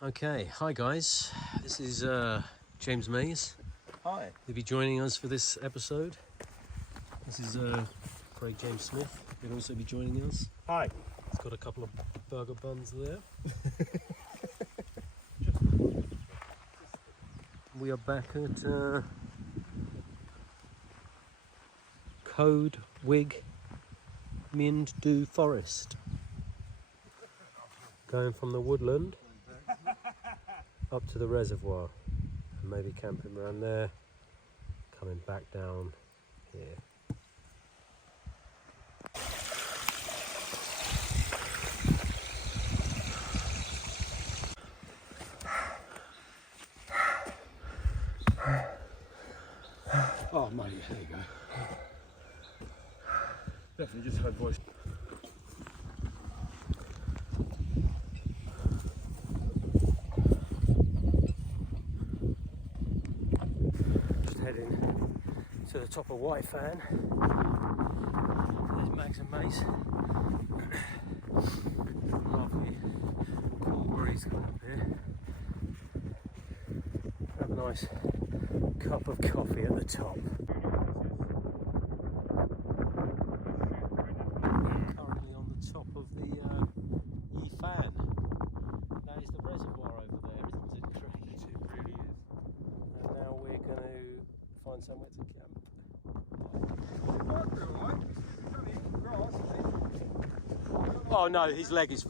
Okay, hi guys. This is James Mays. Hi. He'll be joining us for this episode. This is Craig James Smith. He'll also be joining us. Hi. He's got a couple of burger buns there. We are back at Code Wig Mynd Forest. Going from the woodland up to the reservoir and maybe camping around there, coming back down here. Oh, mate, there you go. Definitely just heard voice. Just heading to the top of White Fan. There's Mags and Mace. Lovely cool breeze coming up here. Have a nice cup of coffee at the top. Currently on the top of the Fan. That is the reservoir over there. Everything's in trees. It really is. And now we're going to find somewhere to camp. Oh no, his leg is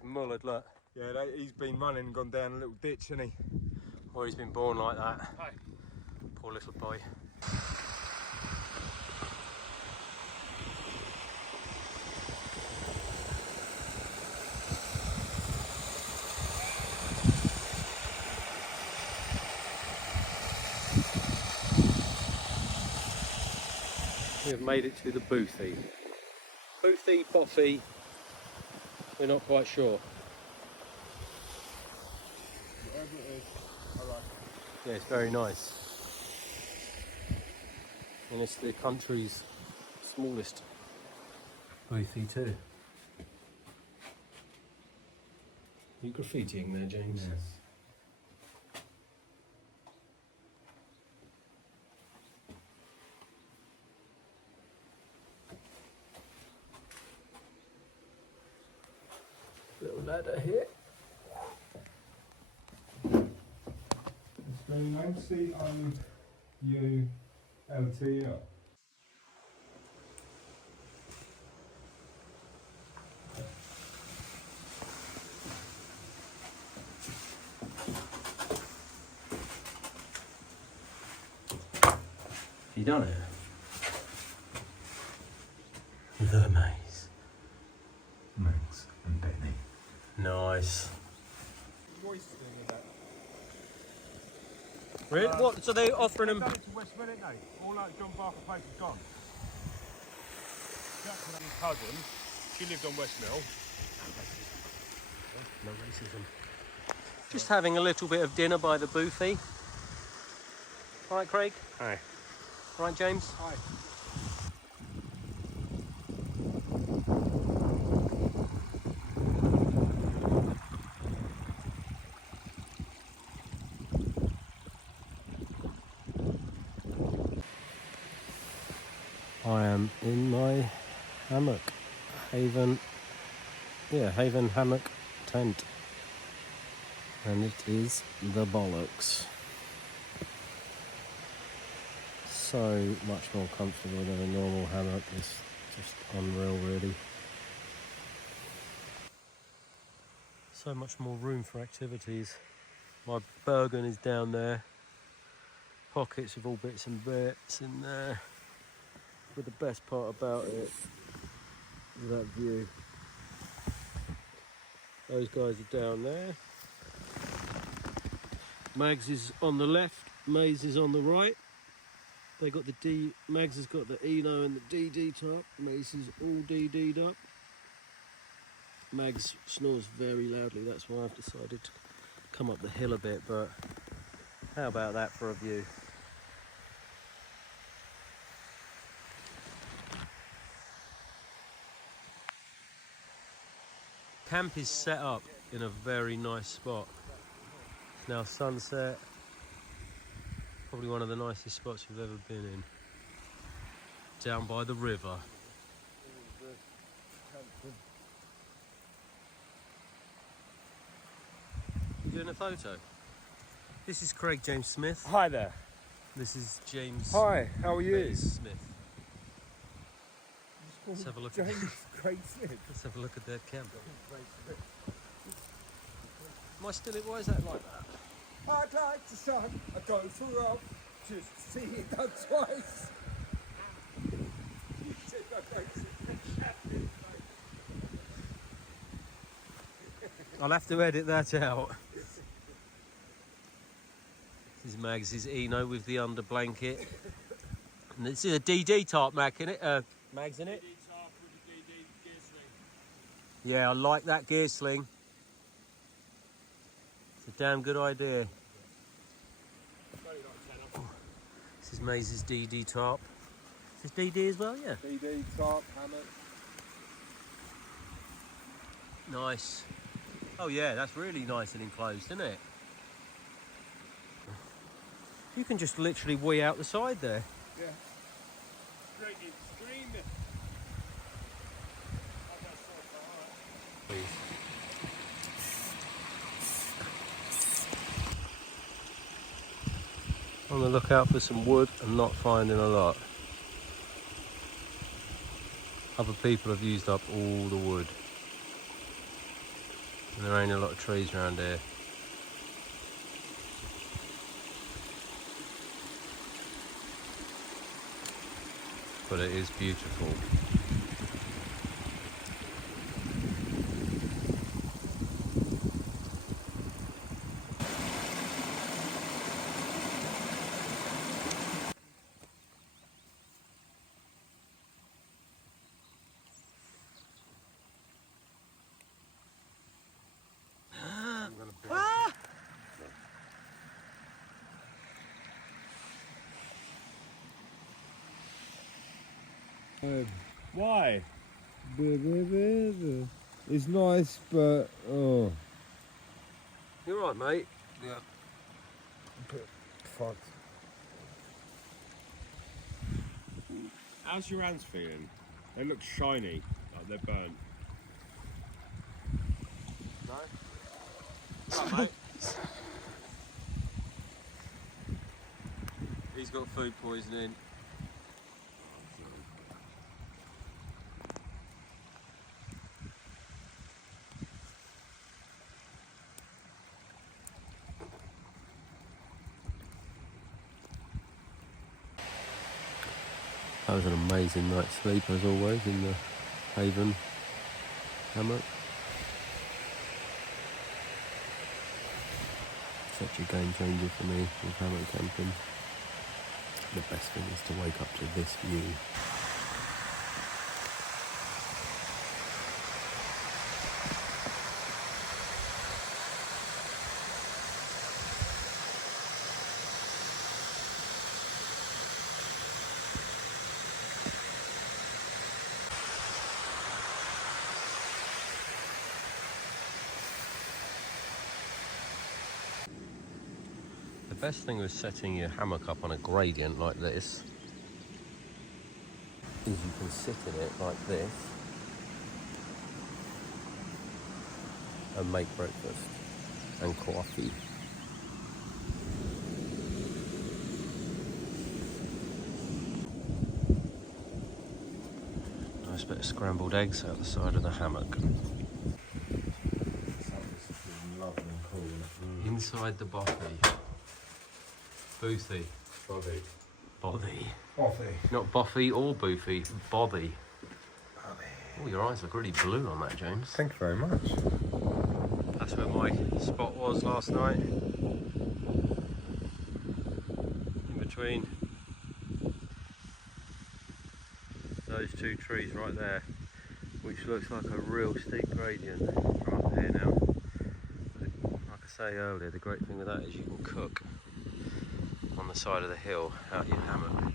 mullered, look. Yeah, he's been running and gone down a little ditch, hasn't he? Or he's been born like that. Hi. Poor little boy. We have made it to the Boothie. Boothie, Boffy, we're not quite sure. Whatever it is, I like it. Yeah, it's very nice. And it's the country's smallest Boothie too. Are you graffitiing there, James? Yes. Little ladder here. It's been named C-O-U-L-T-R. Have you done it? The maze. Max and Benny. Nice. Voice thing with that. Really? What? So they're offering They've them? done it to West Mill, ain't they? All that John Barker place is gone. Jackson and his cousin, she lived on West Mill. No racism. Just having a little bit of dinner by the Boothie. Right, Craig? Hi. Right, James? Hi. I am in my hammock. Haven hammock tent. And it is the bollocks. So much more comfortable than a normal hammock. It's just unreal, really. So much more room for activities. My Bergen is down there. Pockets of all bits and bits in there. But the best part about it is that view. Those guys are down there. Mags is on the left, Maze is on the right. They got the D. Mags has got the Eno and the DD top. Maze is all DD'd up. Mags snores very loudly. That's why I've decided to come up the hill a bit. But how about that for a view? Camp is set up in a very nice spot. It's now sunset. Probably one of the nicest spots we've ever been in. Down by the river. You doing a photo? This is Craig James Smith. Hi there. This is James. Hi, how are you? Smith. Let's have a look at Craig Smith. Let's have a look at that camera. Am I still it? Why is that like that? I'd like to sun, I go for up, just to see it done twice. I'll have to edit that out. This is Mags' Eno with the under blanket. And this is a DD tarp, Mac, in it. Mags in it. Yeah, I like that gear sling. It's a damn good idea. This is Maze's DD tarp. Is this DD as well? Yeah. DD, tarp, hammock. Nice. Oh yeah, that's really nice and enclosed, isn't it? You can just literally wee out the side there. Yeah. Straight in screen. On the lookout for some wood and not finding a lot. Other people have used up all the wood. And there ain't a lot of trees around here. But it is beautiful. Why? It's nice, but oh. You're right, mate. Yeah. Fucked. How's your hands feeling? They look shiny, like they're burned. No? Right, mate. He's got food poisoning. That was an amazing night's sleep as always in the Haven hammock. Such a game changer for me with hammock camping. The best thing is to wake up to this view. The best thing with setting your hammock up on a gradient like this is you can sit in it like this and make breakfast and coffee. Nice bit of scrambled eggs out the side of the hammock. Inside the bothy. Boothy. Bobby. Bothy. Bobby. Not boffy or boofy, bothy. Oh, your eyes look really blue on that, James. Thank you very much. That's where my spot was last night. In between those two trees right there, which looks like a real steep gradient from up here now. Like I say earlier, the great thing with that is you can cook on the side of the hill out your hammock.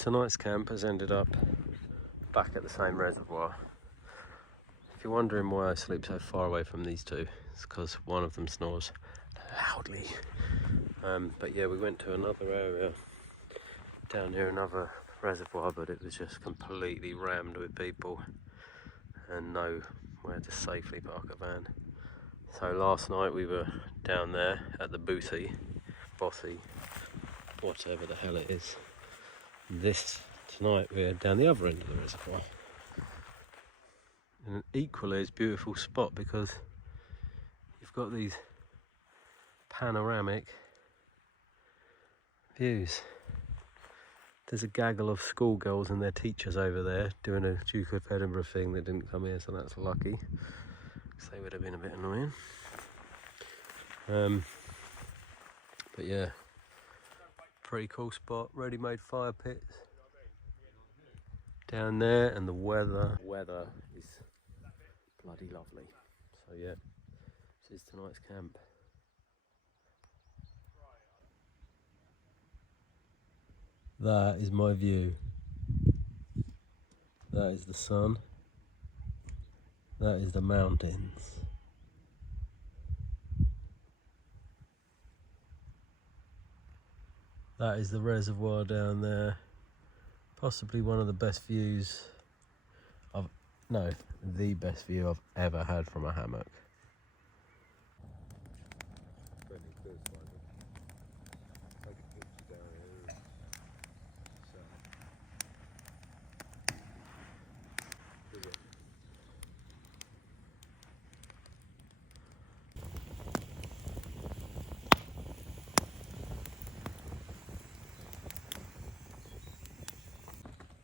tonight's camp has ended up back at the same reservoir. If you're wondering why I sleep so far away from these two, it's because one of them snores loudly. But yeah, we went to another area down near another reservoir, but it was just completely rammed with people and nowhere to safely park a van. So last night we were down there at the Bossy, whatever the hell it is. Tonight we're down the other end of the reservoir. In an equally as beautiful spot because you've got these panoramic views. There's a gaggle of schoolgirls and their teachers over there doing a Duke of Edinburgh thing. They didn't come here, so that's lucky, because they would have been a bit annoying. But yeah, pretty cool spot. Ready-made fire pits down there, and the weather is bloody lovely. So yeah, this is tonight's camp. That is my view. That is the sun. That is the mountains. That is the reservoir down there. Possibly one of the best views the best view I've ever had from a hammock.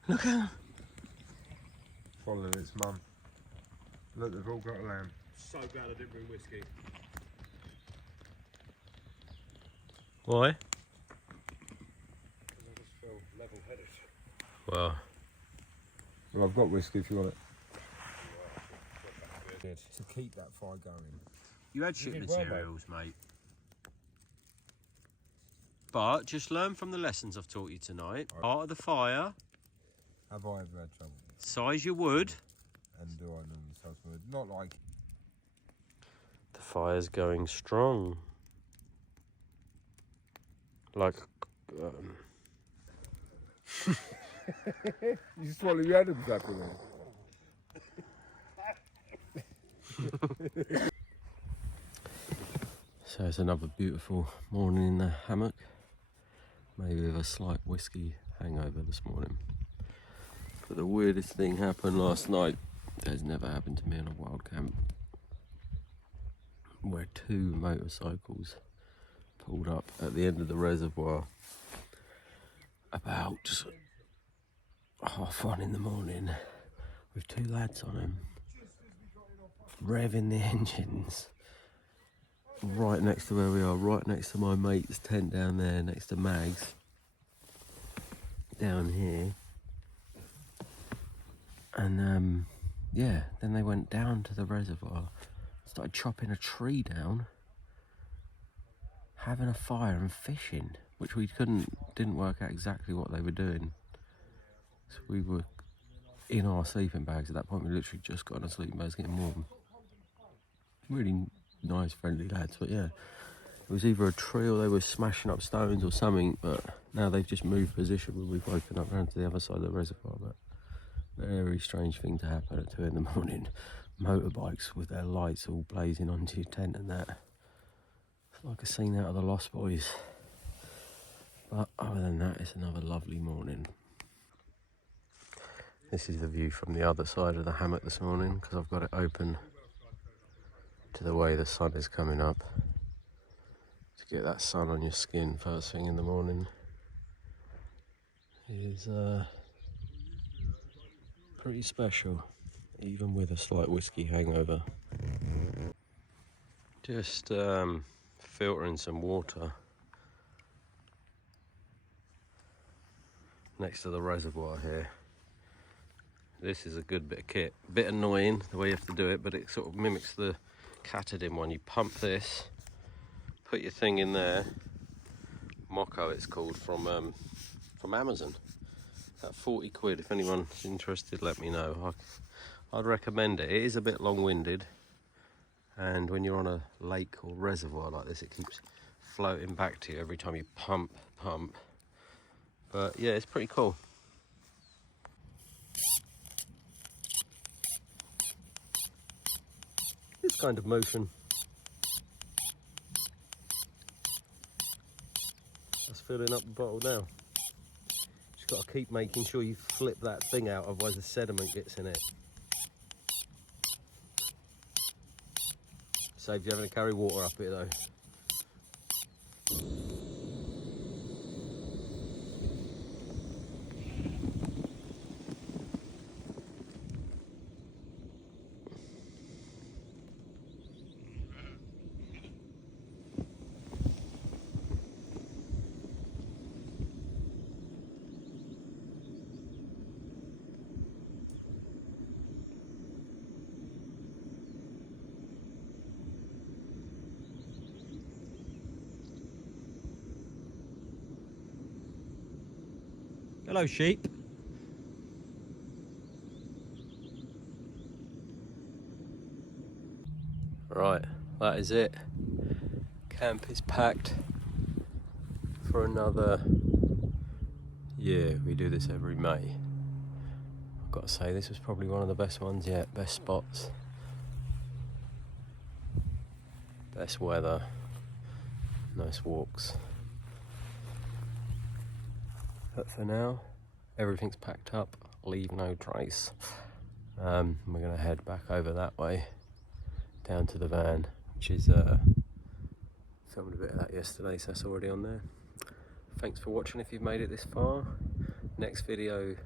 Look at them. Following its mum. Look, they've all got a lamb. So glad I didn't bring whiskey. Why? Because I just feel level-headed. Well, I've got whiskey if you want it. To keep that fire going. you had shit materials, mate. But just learn from the lessons I've taught you tonight. Right. Part of the fire, Have I ever had trouble? size your wood. And do I normally size my wood? Not like... The fire's going strong. Like, You swallow your Adam's apple then. So it's another beautiful morning in the hammock. Maybe with a slight whiskey hangover this morning. But the weirdest thing happened last night that has never happened to me on a wild camp, where two motorcycles pulled up at the end of the reservoir about 1:30 in the morning with two lads on them, revving the engines right next to where we are, right next to my mate's tent down there, next to Mag's, down here. And yeah, then they went down to the reservoir, started chopping a tree down, having a fire and fishing, which we didn't work out exactly what they were doing. So we were in our sleeping bags at that point. We literally just got in our sleeping bags getting warm. Really nice, friendly lads, but yeah, it was either a tree or they were smashing up stones or something, but now they've just moved position when we've woken up around to the other side of the reservoir. But very strange thing to happen at 2 in the morning. Motorbikes with their lights all blazing onto your tent and that. It's like a scene out of the Lost Boys. But other than that, it's another lovely morning. This is the view from the other side of the hammock this morning, because I've got it open to the way the sun is coming up. To get that sun on your skin first thing in the morning is pretty special, even with a slight whiskey hangover. Just filtering some water next to the reservoir here. This is a good bit of kit. A bit annoying the way you have to do it, but it sort of mimics the Catadin one. You pump this, put your thing in there. Mocco it's called, from Amazon. At 40 quid, if anyone's interested, let me know. I'd recommend it. It is a bit long-winded, and when you're on a lake or reservoir like this, it keeps floating back to you every time you pump. But yeah, it's pretty cool. This kind of motion. That's filling up the bottle now. Just got to keep making sure you flip that thing out, otherwise the sediment gets in it. Saves you having to carry water up it though. Hello, sheep. Right, that is it. Camp is packed for another year. We do this every May. I've got to say, this was probably one of the best ones yet. Best spots, best weather, nice walks. But for now, everything's packed up, leave no trace. We're going to head back over that way, down to the van, which is, filmed a bit of that yesterday, so that's already on there. Thanks for watching if you've made it this far. Next video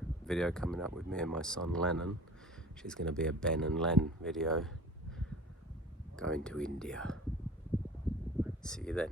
coming up with me and my son Lennon, which is going to be a Ben and Len video, going to India. See you then.